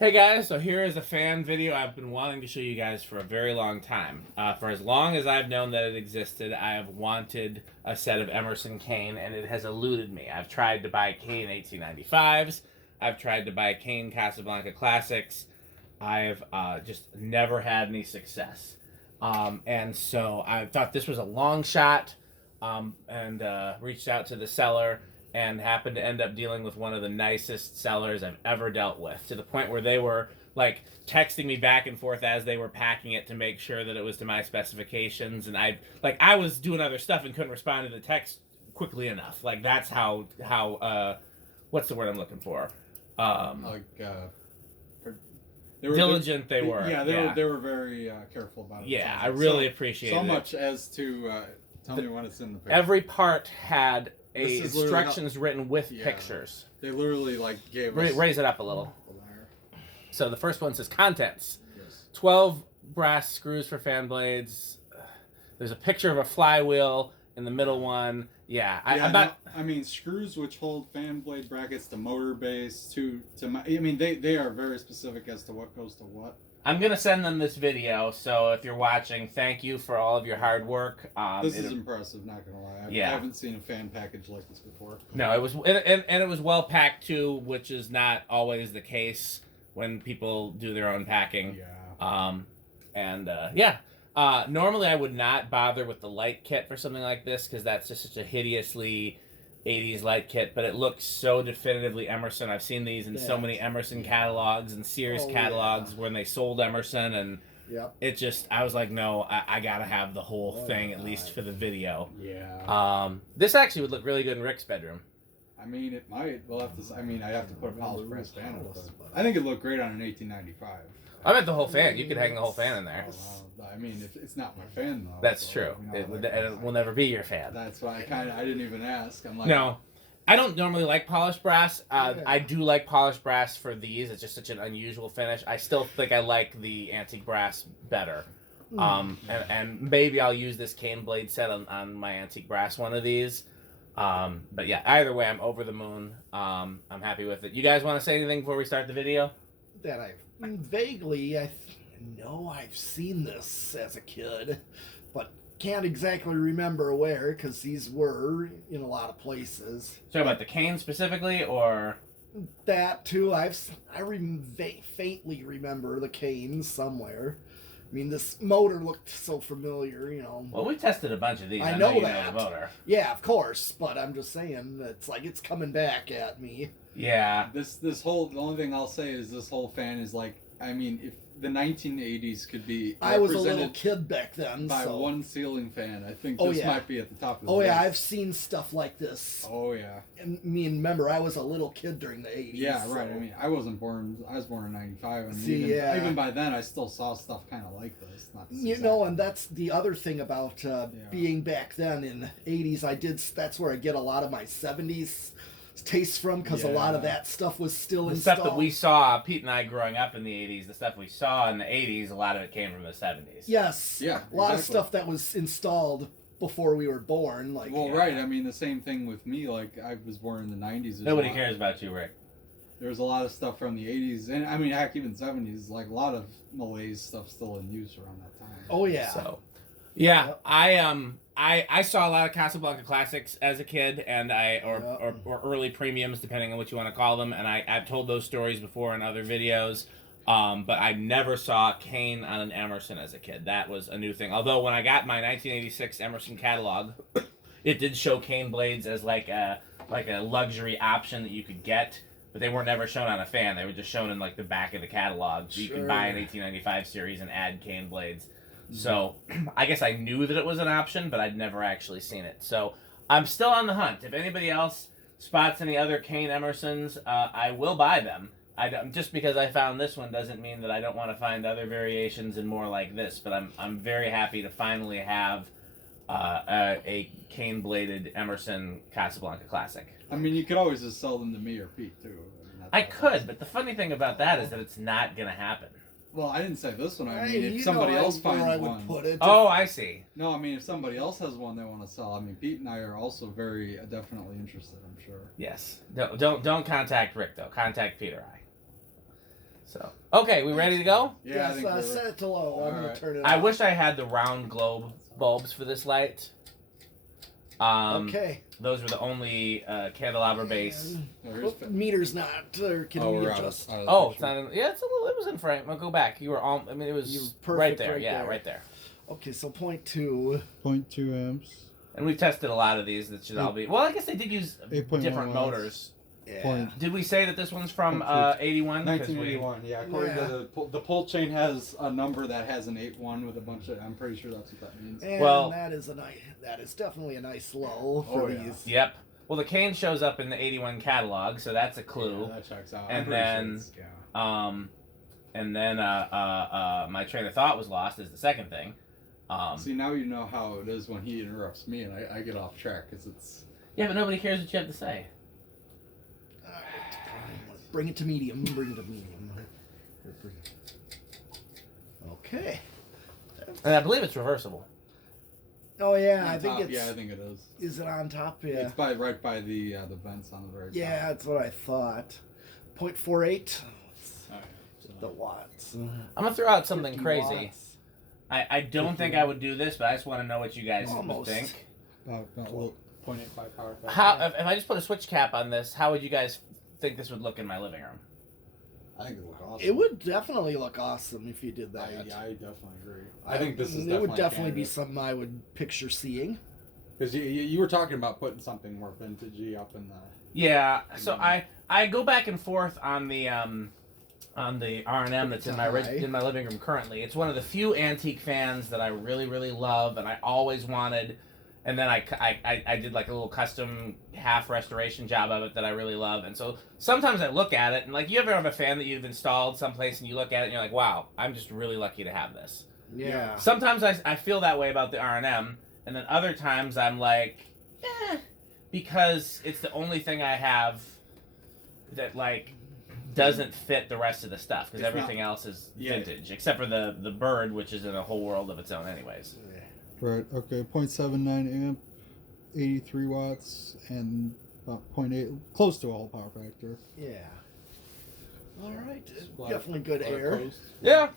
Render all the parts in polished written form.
Hey guys, so here is a fan video I've been wanting to show you guys for a very long time. For as long as I've known that it existed, I have wanted a set of Emerson cane, and it has eluded me. I've tried to buy cane 1895s, I've tried to buy cane Casablanca Classics, I've just never had any success. And so I thought this was a long shot, and reached out to the seller, and happened to end up dealing with one of the nicest sellers I've ever dealt with, to the point where they were like texting me back and forth as they were packing it to make sure that it was to my specifications, and I was doing other stuff and couldn't respond to the text quickly enough. Like that's how what's the word I'm looking for? They were diligent. They were. Yeah, they were very careful about it. Yeah, I really appreciate it. So much as to tell me when it's in the picture. Every part had instructions written with pictures. They literally like gave us... Raise it up a little. So the first one says contents. Yes. 12 brass screws for fan blades. There's a picture of a flywheel in the middle one. Yeah, I mean screws which hold fan blade brackets to motor base they are very specific as to what goes to what. I'm going to send them this video, so if you're watching, thank you for all of your hard work. This is impressive, not going to lie. I haven't seen a fan package like this before. No, it was and it was well packed too, which is not always the case when people do their own packing. Yeah. Normally I would not bother with the light kit for something like this, because that's just such a hideously 80s light kit, but it looks so definitively Emerson. I've seen these in so many Emerson catalogs and Sears catalogs when they sold Emerson, and it just, I was like, no, I gotta have the whole thing, at least for the video. Yeah. This actually would look really good in Rick's bedroom. I mean, it might. We'll have to. I mean, I have to put a polished brass fan on it. I think it'd look great on an 1895. I meant the whole fan. You could hang the whole fan in there. I mean, if it's not my fan though. That's true. It will never be your fan. That's why I didn't even ask. I'm like, no, I don't normally like polished brass. I do like polished brass for these. It's just such an unusual finish. I still think I like the antique brass better. And maybe I'll use this cane blade set on my antique brass one of these. But yeah, either way, I'm over the moon. I'm happy with it. You guys want to say anything before we start the video? That vaguely, I know I've seen this as a kid, but can't exactly remember where, because these were in a lot of places. So about the cane specifically, or that too? I faintly remember the cane somewhere. I mean, this motor looked so familiar, you know. Well, we tested a bunch of these. I know that. Know the motor. Yeah, of course, but I'm just saying, it's like it's coming back at me. Yeah. The only thing I'll say is this whole fan is like, I mean, if the 1980s could be I was a little kid back then, by one ceiling fan, I think this might be at the top of the list. Yeah, I've seen stuff like this. Oh yeah. And remember, I was a little kid during the 80s. Yeah, right. So. I mean, I was born in 95. I mean, even by then, I still saw stuff kind of like this. And that's the other thing about being back then in the 80s. That's where I get a lot of my 70s taste from, because a lot of that stuff was still installed. Stuff that we saw, Pete and I growing up in the 80s, the stuff we saw in the 80s, a lot of it came from the 70s. Yes. Yeah. A lot of stuff that was installed before we were born. Like. Well, right. I mean, the same thing with me. Like, I was born in the 90s. Nobody cares about you, Rick. There's a lot of stuff from the 80s, and I mean, heck, even 70s. Like, a lot of Malaise stuff still in use around that time. Oh, yeah. So, yeah, I saw a lot of Casablanca Classics as a kid, and or early premiums, depending on what you want to call them, and I've told those stories before in other videos, but I never saw cane on an Emerson as a kid. That was a new thing. Although when I got my 1986 Emerson catalog, it did show cane blades as like a luxury option that you could get, but they were never shown on a fan. They were just shown in like the back of the catalog. So you could buy an 1895 series and add cane blades. So, I guess I knew that it was an option, but I'd never actually seen it. So, I'm still on the hunt. If anybody else spots any other cane Emersons, I will buy them. Just because I found this one doesn't mean that I don't want to find other variations and more like this. But I'm very happy to finally have a cane-bladed Emerson Casablanca Classic. I mean, you could always just sell them to me or Pete, too. I could, but the funny thing about that is that it's not going to happen. Well, I didn't say this one. I mean, if somebody else finds one. Oh, I see. No, I mean, if somebody else has one they want to sell, I mean, Pete and I are also very definitely interested, I'm sure. Yes. Don't contact Rick, though. Contact Peter I. So okay, we ready to go? Yeah, I Yes, think we're set it to low. I'm gonna Alright. turn it I off. wish I had the round globe bulbs for this light. Okay. Those were the only candelabra base. And- Oh, here's oh, meter's not. Or can we we're out of- adjust? out of the Oh, it's picture. not in. Yeah, it's a little. It was in frame. I'll go back. You were all. I mean, it You was were right perfect there. right Yeah, there. right there. Okay, so 0.2. 0.2 amps. And we've tested a lot of these. That should all be. Well, I guess they did use 8.1 different watts. motors. Yeah. Point. Did we say that this one's from 81? 1981, yeah. According Yeah. to the pull chain has a number that has an 8-1 with a bunch of. I'm pretty sure that's what that means. And Well- that is a nice. That is definitely a nice low for Oh, yeah. these. Yep. Well, the cane shows up in the 81 catalog, so that's a clue. Yeah, that checks out. And I'm pretty sure then- it's- yeah. And then my train of thought was lost is the second thing. See, now you know how it is when he interrupts me and I get off track because it's. Yeah, but nobody cares what you have to say. Alright, bring it to medium. Bring it to medium. Okay. And I believe it's reversible. Oh yeah, on I think top. it's. Yeah, I think it is. Is it on top? Yeah. It's right by the vents on the very Yeah, top. that's what I thought. 0.48. Alright, so- The watts. I'm gonna throw out something 50 crazy. watts. I don't think I would do this, but I just want to know what you guys Almost. would think. About a little. 0.85 power factor. How if I just put a switch cap on this, how would you guys think this would look in my living room? I think it would look awesome. It would definitely look awesome if you did that. Yeah, I definitely agree. I think this is. It would definitely be candidate. something I would picture seeing. Because you were talking about putting something more vintagey up in the. Yeah. So I go back and forth on the R&M that's in my living room currently. It's one of the few antique fans that I really really love, and I always wanted. And then I did like a little custom half restoration job of it that I really love. And so sometimes I look at it and like you ever have a fan that you've installed someplace and you look at it and you're like, wow, I'm just really lucky to have this. Yeah. Sometimes I feel that way about the R&M, and then other times I'm like, because it's the only thing I have that like doesn't fit the rest of the stuff because It's everything else is Yeah. vintage except for the bird, which is in a whole world of its own anyways. Right, okay, 0.79 amp, 83 watts, and about 0.8, close to all power factor. Yeah. All right. Lot- Definitely good lot of air. post. Yeah.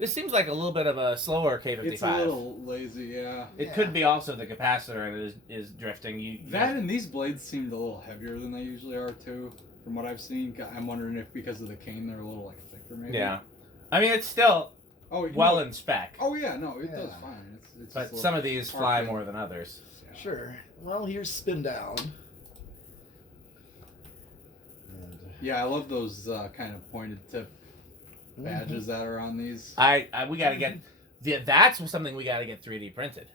This seems like a little bit of a slower K55. It's a little lazy, yeah. It Yeah. could be also the capacitor and it is drifting. You That and these blades seemed a little heavier than they usually are too, from what I've seen. I'm wondering if because of the cane they're a little like thicker maybe. yeah. I mean, it's still Oh, well in spec, Oh yeah, no, it does Yeah. fine. It's but just a some little of these fly arcing. more than others. Yeah. Sure. Well, here's spin down. And, Yeah, I love those kind of pointed tip badges that are on these. We got to get that's something we got to get 3D printed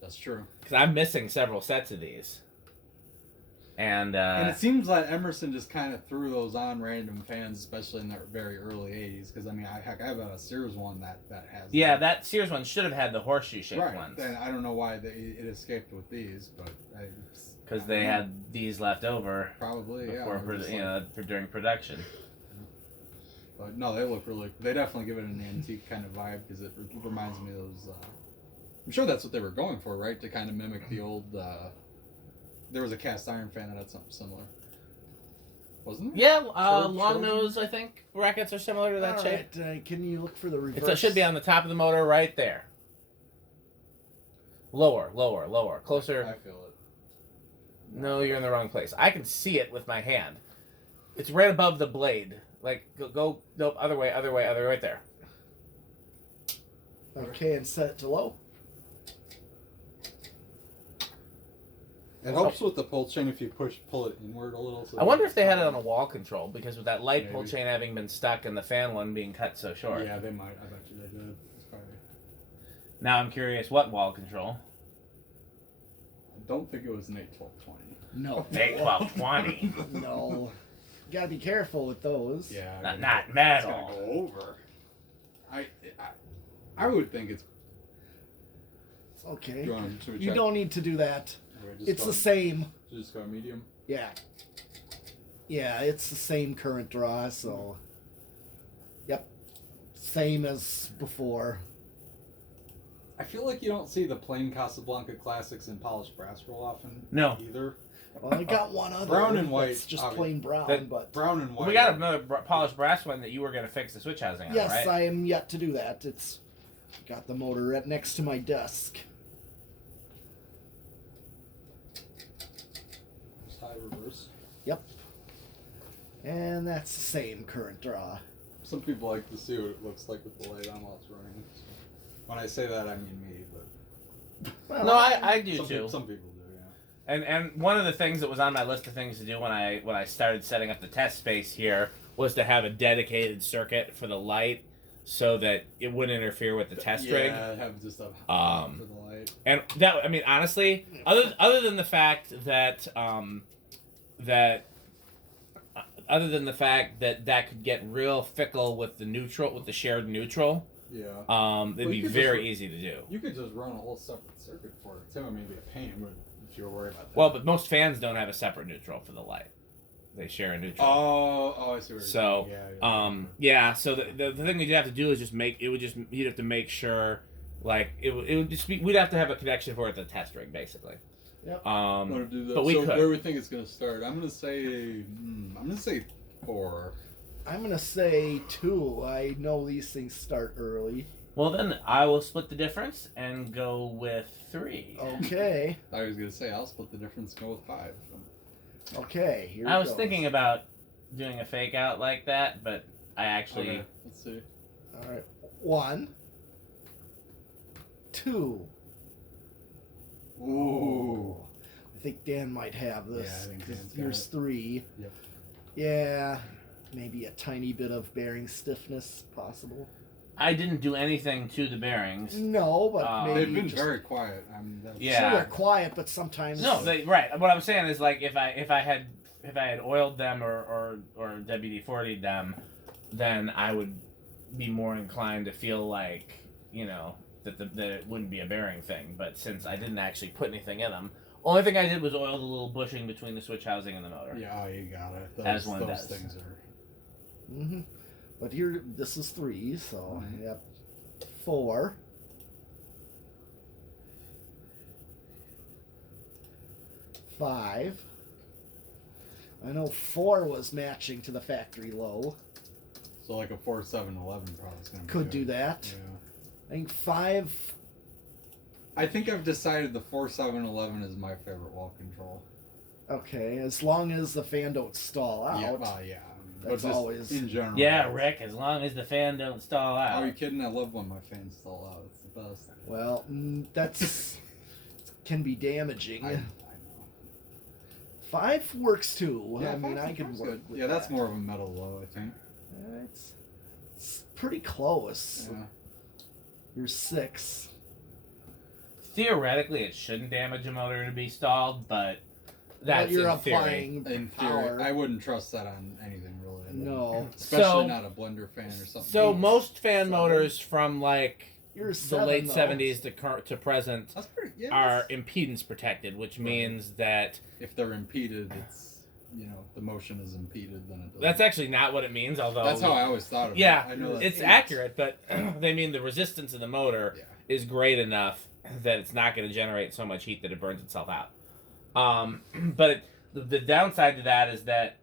That's true. because I'm missing several sets of these. And And it seems like Emerson just kind of threw those on random fans, especially in the very early '80s. Because I mean, I have a Sears one that has. yeah, them. that Sears one should have had the horseshoe shaped right. ones And I don't know why it escaped with these, but because they had these left over probably before yeah. for during production. But no, they look really. They definitely give it an antique kind of vibe because it reminds me of those. I'm sure that's what they were going for, right? To kind of mimic the old. There was a cast iron fan that had something similar, wasn't there? Yeah, Short- long short- nose. I think brackets are similar to that all shape. right, can you look for the reverse? It should be on the top of the motor right there. Lower, closer. I feel it. No, you're in the wrong place. I can see it with my hand. It's right above the blade. Like go nope, other way, right there. Okay, and set it to low. It helps with the pull chain if you pull it inward a little. So I wonder if they had it on a wall control because with that light pull Maybe. chain having been stuck and the fan one being cut so short. Yeah, they might. I bet you they did. It's probably. Now I'm curious what wall control. I don't think it was an 81220. No. 8, 12, 20. No. You gotta be careful with those. Yeah. Not It's metal. gonna go over. I would think it's. It's okay. Should we You check? don't need to do that. Okay, just It's go- the same. Just go medium. Yeah. Yeah, it's the same current draw, so. Yep. Same as before. I feel like you don't see the plain Casablanca classics in polished brass real often. No. Either. Well, I got one other. Brown and white, It's just obviously. plain brown, That- but Brown and white. We got another polished brass one that you were going to fix the switch housing on, yes, right? I am yet to do that. It's got the motor right next to my desk. Just high reverse. Yep. And that's the same current draw. Some people like to see what it looks like with the light on while it's running. So when I say that, I mean me, but Well, No, I do some, too. some people do, yeah. And one of the things that was on my list of things to do when I started setting up the test space here was to have a dedicated circuit for the light so that it wouldn't interfere with the test rig. Yeah, have just a for the light. And that, I mean, honestly, other than the fact that that could get real fickle with the neutral, with the shared neutral, Yeah. it'd Well, be you could very just- easy to do. You could just run a whole separate circuit for it. Tim, it may be a pain, but if you're worried about that. Well, but most fans don't have a separate neutral for the light. They share a neutral. Oh, I see what you're So, saying. yeah. So the thing that you have to do is you'd have to make sure, like it would just be, we'd have to have a connection for it to the test rig, basically. Yep. Want to do that? But we so could. where we think it's gonna start? I'm gonna say 4. I'm gonna say 2. I know these things start early. Well, then I will split the difference and go with 3. Okay. I was gonna say I'll split the difference and go with 5. Okay. Here I it was goes. thinking about doing a fake out like that, but I actually Okay, let's see. All right. 1, 2. Ooh. I think Dan might have this. Yeah, I think 'cause Dan's got here's it. 3. Yep. Yeah. Maybe a tiny bit of bearing stiffness possible. I didn't do anything to the bearings. No, but maybe They've been just, very quiet. I mean, that's, Yeah. Sure, they're quiet, but sometimes. No, right. What I'm saying is like if I had oiled them or WD-40'd them, then I would be more inclined to feel like, you know, that it wouldn't be a bearing thing. But since I didn't actually put anything in them, only thing I did was oil the little bushing between the switch housing and the motor. Yeah, you got it. As one those does. things are. Mm-hmm. But here, this is 3, so Mhm. yep. 4. 5. I know 4 was matching to the factory low. So like a 4711 probably is gonna be Could good. do that. Yeah. I think 5. I think I've decided the 4711 is my favorite wall control. Okay, as long as the fan don't stall out. Yeah, well, yeah. But That's just always- in general. Yeah, Rick. As long as the fan don't stall out. Are you kidding? I love when my fans stall out. It's the best. Well, that's can be damaging. I know. 5 works too. Yeah, I mean, I five's can work good. with Yeah, that's that. more of a metal low, I think. It's pretty close. Yeah. You're 6. Theoretically, it shouldn't damage a motor to be stalled, but that's But you're in theory. applying In power. theory, I wouldn't trust that on anything really. No. Especially So- not a blender fan or something. So most fan 7. motors from like You're the 7, late though. 70s to present That's pretty. Yeah. are that's- impedance protected, which means that if they're impeded, it's the motion is impeded. Then it doesn't. that's actually not what it means. Although That's how I always thought of yeah, it. I know it's that's accurate, but they mean the resistance of the motor Yeah. is great enough that it's not going to generate so much heat that it burns itself out. But the downside to that is that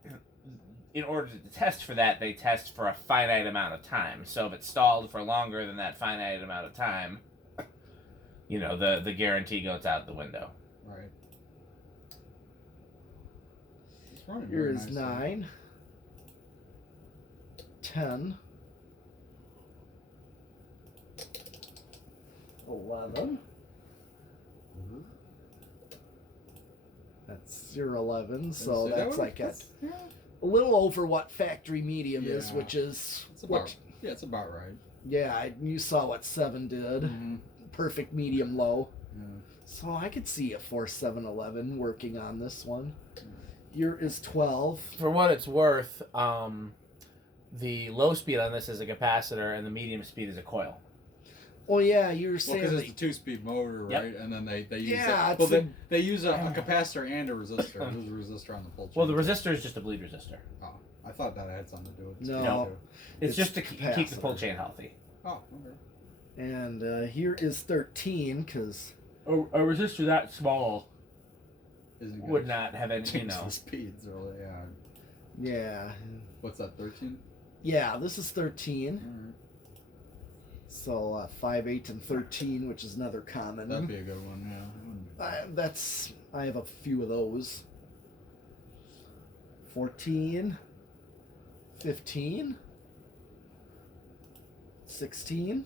in order to test for that, they test for a finite amount of time. So if it's stalled for longer than that finite amount of time, the guarantee goes out the window. Right. It's running Here very is nicely. 9. 10. 11. That's 011, so Is that that's what like it- a little over what factory medium is, Yeah. which is It's about. Yeah, it's about right. you saw what 7 did. Mm-hmm. Perfect medium low. Yeah. So I could see a 4711 working on this one. Here is 12. For what it's worth, the low speed on this is a capacitor and the medium speed is a coil. Oh yeah, you were Well, saying because that- it's a 2-speed motor, Yep. right? And then they use Yeah, that. it's Well, a- they use a capacitor and a resistor. There's a resistor on the pull chain. Well, the resistor is just a bleed resistor. Oh, I thought that had something to do with it. No. It's just to It's keep the pull capacitor. chain healthy. Oh, okay. and here is 13 because A resistor that small isn't would gonna not have any, change the speeds really. Yeah. Yeah. What's that? 13. Yeah, this is 13. Alright. So 5, 8, and 13, which is another common. That'd be a good one. Yeah. I have a few of those. 14, 15, 16,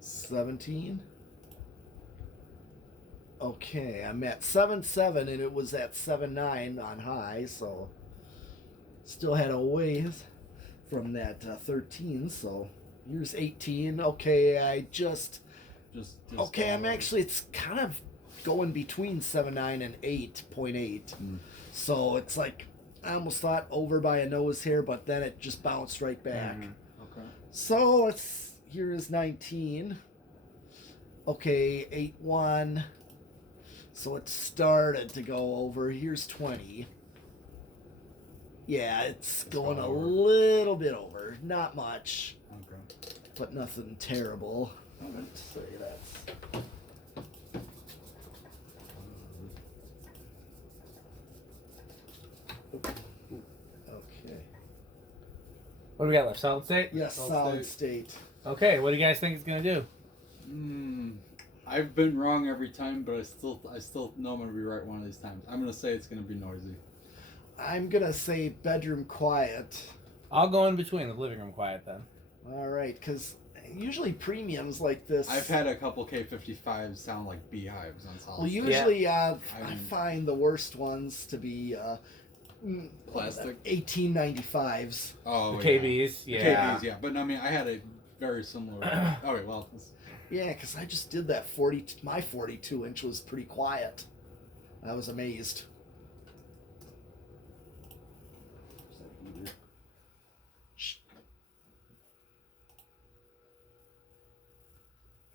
17. Okay, I'm at 7-7, and it was at 7-9 on high, so still had a ways from that 13. So here's 18. Okay, Just okay, I'm actually, it's kind of going between 7.9 and 8.8. So it's like, I almost thought over by a nose here, but then it just bounced right back. Okay. So here is 19. Okay, 8-1. So it started to go over. Here's 20. Yeah, it's going a little bit over. Not much. Okay. But nothing terrible. I'm going to say that's... Okay. What do we got left? Solid state? Yes, solid state. Okay, what do you guys think it's gonna do? I've been wrong every time, but I still know I'm gonna be right one of these times. I'm gonna say it's gonna be noisy. I'm going to say bedroom quiet. I'll go in between the living room quiet then. All right, because usually premiums like this... I've had a couple K55s sound like beehives on solid. Well, state. usually I find the worst ones to be plastic 1895s. Oh, The KBs, yeah. KBs, yeah. But I mean, I had a very similar. Oh wait, well. Yeah, because I just did that my 42-inch was pretty quiet. I was amazed.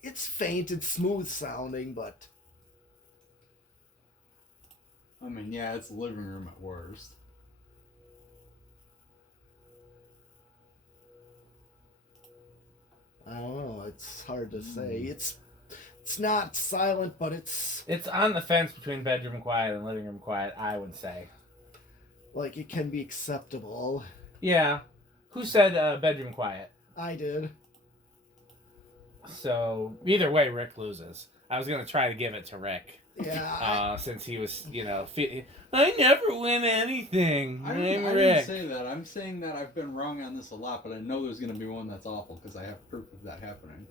It's faint, it's smooth sounding, but I mean, yeah, it's the living room at worst. I don't know. It's hard to say. It's not silent, but it's on the fence between bedroom quiet and living room quiet, I would say. like it can be acceptable. Yeah. Who said bedroom quiet? I did. So either way, Rick loses. I was gonna try to give it to Rick. Yeah. Since he was, I never win anything. I didn't say that. I'm saying that I've been wrong on this a lot, but I know there's going to be one that's awful because I have proof of that happening.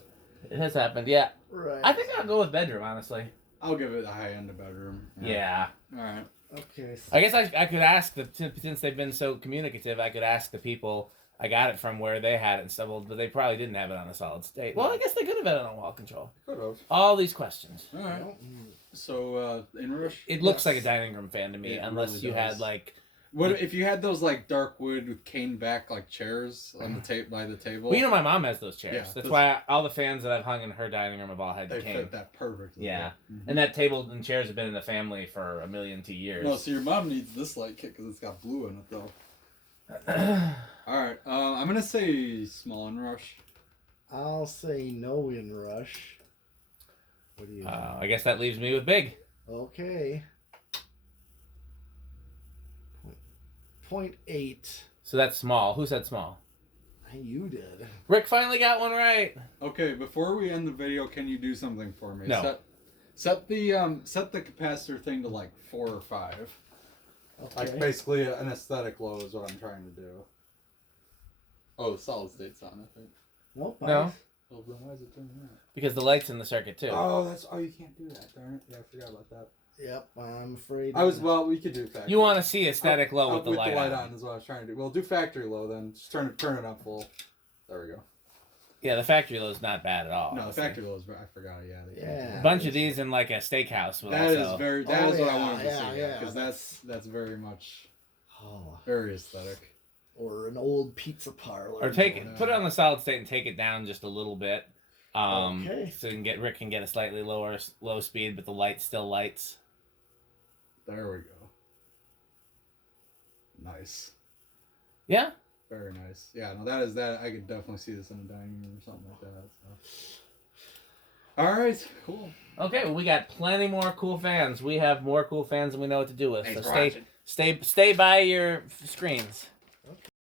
It has happened, yeah. Right. I think I'll go with bedroom, honestly. I'll give it a high end of bedroom. Yeah. All right. Okay. So I guess I could ask since they've been so communicative, I could ask the people I got it from where they had it and stuff, but they probably didn't have it on a solid state. Well, I guess they could have had it on wall control. Could have. All these questions. All right. So, Inrush? It looks like a dining room fan to me, It unless really you does. had like. What if you had those like dark wood with cane back like chairs on the by the table? Well, my mom has those chairs. Yeah, That's those- why all the fans that I've hung in her dining room have all had the They cane. fit that perfectly. Yeah, Mm-hmm. and that table and chairs have been in the family for 1,000,002 years. No, so your mom needs this light kit because it's got blue in it though. All right, I'm gonna say small Inrush. I'll say no in rush. What do you? I guess that leaves me with big. Okay. 0.8. So that's small. Who said small? You did. Rick finally got one right. Okay, before we end the video, can you do something for me? No. Set the capacitor thing to like 4 or 5. Okay. Like basically an aesthetic low is what I'm trying to do. Oh, the solid state's on, I think. Nope. No. Oh, then why is it doing that? Because the light's in the circuit too. Oh, you can't do that, darn it. Yeah, I forgot about that. Yep. I'm afraid. We could do factory. You want to see aesthetic low with the light on. Is what I was trying to do. We'll do factory low then. Just turn it up full. There we go. Yeah, the factory low is not bad at all. No, the honestly. factory low is. I forgot. Yeah. Yeah. A bunch of these in like a steakhouse will That also. is very. Oh, That is what I yeah, wanted to yeah, see. yeah, Because that's very much Oh, very aesthetic. or an old pizza parlor. Or put it on the solid state and take it down just a little bit. Okay. So Rick can get a slightly low speed, but the light still lights. There we go. Nice. Yeah. Very nice. Yeah, no, that is that. I could definitely see this in a dining room or something like that. So. All right, cool. Okay, well, we got plenty more cool fans. We have more cool fans than we know what to do with. Thanks So for watching. stay by your screens.